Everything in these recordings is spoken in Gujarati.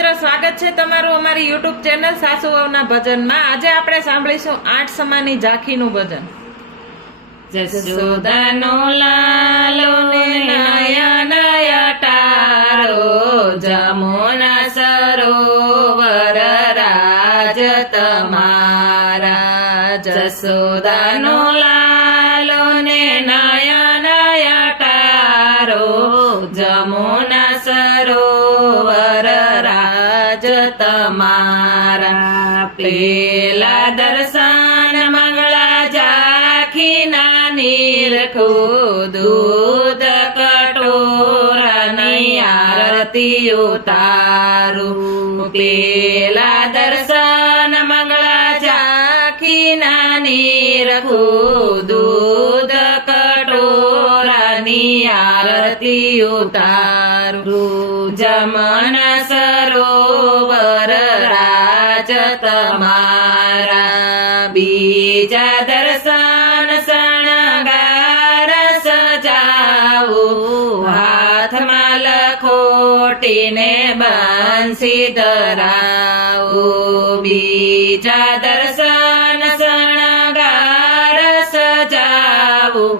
મિત્રો, સ્વાગત છે તમારું અમારી યુટ્યુબ ચેનલ સાસુ વહુના ભજનમાં। આજે આપણે સાંભળીશું 8 સમાની ઝાંખીનું ભજન। જસોદાનો લાલો ને નયા નયા તારો, જમુના સરોવર રાજ તમારા। જસોદાનો લાલો ને નયા નયા તારો, જમુના સરોવર રાજ તમારા। પેલા દર્શન મંગળા ઝાંખીના નીરખું, દૂધ કટોરાની આરતી ઉતારું। પેલા દર્શન મંગળા ઝાંખીના નીરખું, દૂધ કટોરાની આરતી ઉતારું। જમના સરોવર રાજ તમારા, બીજા દર્શન શણગાર સજાવું, હાથમાં લખોટીને બંસી ધરાવું। બીજા દર્શન શણગાર સજાવું,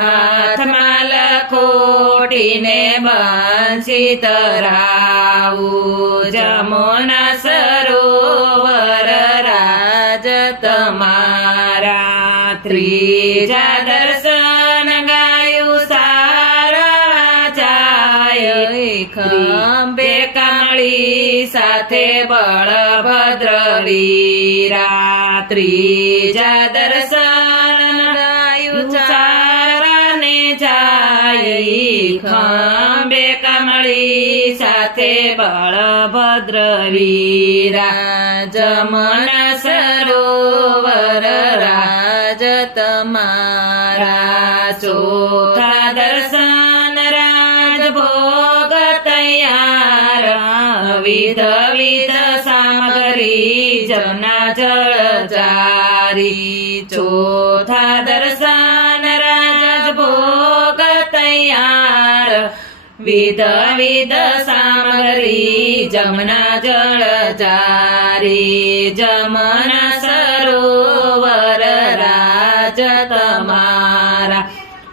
હાથમાં લખોટીને બંસી ધરાવું। જમુના સરોવર રાજ તમારા, ત્રીજા દર્શન ગાયું સારા જાય, ખંભે કમળી સાથે બળભદ્ર વીરા। ત્રીજા દર્શન ગાયું સારા ને જાય, ખંભે કમળી સાથે બળભદ્ર વીરા। જમના સરોવર રાજ તમારા, ચોથા દર્શન રાજ ભોગ તૈયાર, વિધ વિધ સામગ્રી જમના જળ જારી। ચોથા દર્શન રાજ ભોગ તૈયાર, વિધ વિધ સામગ્રી જમના જળ જારી। જમના સરોવર રાજ તમારા,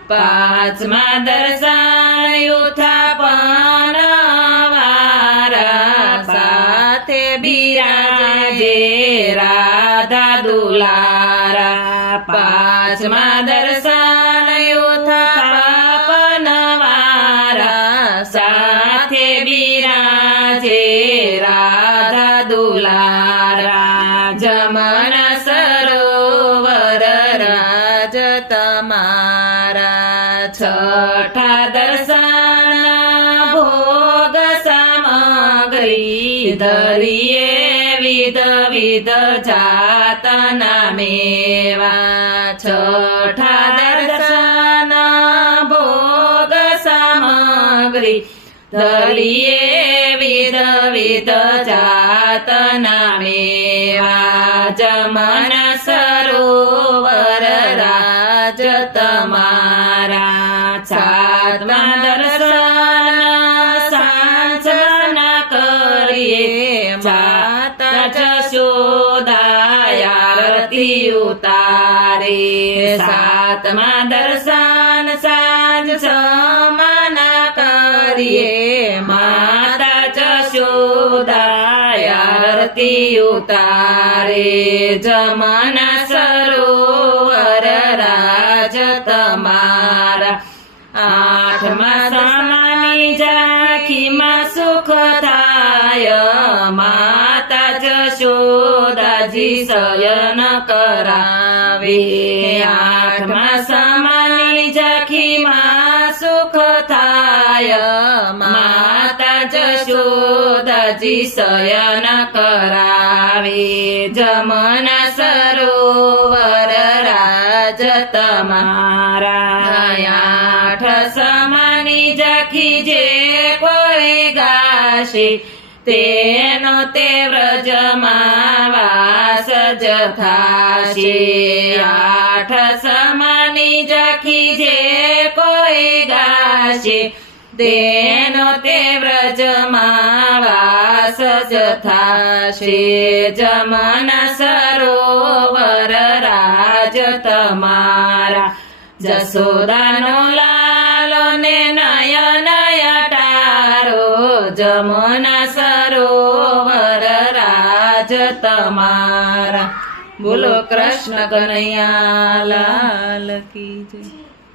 પાંચમા દર્શન યુથાપન વારા, સાથે બિરાજે રાધા દુલારા। પાંચમા દર્શન યુથાપન વારા, સાથે બિરાજે રાધા દુલારા। જમના સરોવર રાજ તમારા, છઠ્ઠા દર્શન ભોગ સામગ્રી ધરીએ, વિધ વિધ જાતના મેવા। છઠ્ઠા દર્શન ભોગ સામગ્રી ધરીએ, વિધ વિધ જાતના મેવા। જમના સરોવર રાજ તમારા, સાતમા દર્શન સાંજના કરીએ, માતા જશોદા આરતી ઉતારે। સાતમા દર્શન સાંજ સમાના કરીએ, માતા જશોદા આરતી ઉતારે। જમના સરોવર રાજ તમારા, આઠમા સમાની ઝાંખીમાં સુખ થાય, માતા જશોદાજી શયન કરાવે। આઠમા સમાની ઝાંખીમાં સુખ થાય, માતા જશોદાજી શયન કરાવે। જમના સરોવર રાજ તમારા, આઠ સમાની ઝાંખી જે કોઈ ગાશે, તેનો તે વ્રજમાં વાસ જ થાશે। આઠ સમાની ઝાંખી જે કોઈ ગાશે, તેનો તે વ્રજમાં વાસ જ થાશે જમના સરોવર રાજ તમારા જસોદાનો લાલો ને નયન અટારો જમના સરોવર રાજ તમારા બોલો કૃષ્ણ કનૈયા લાલ કી જય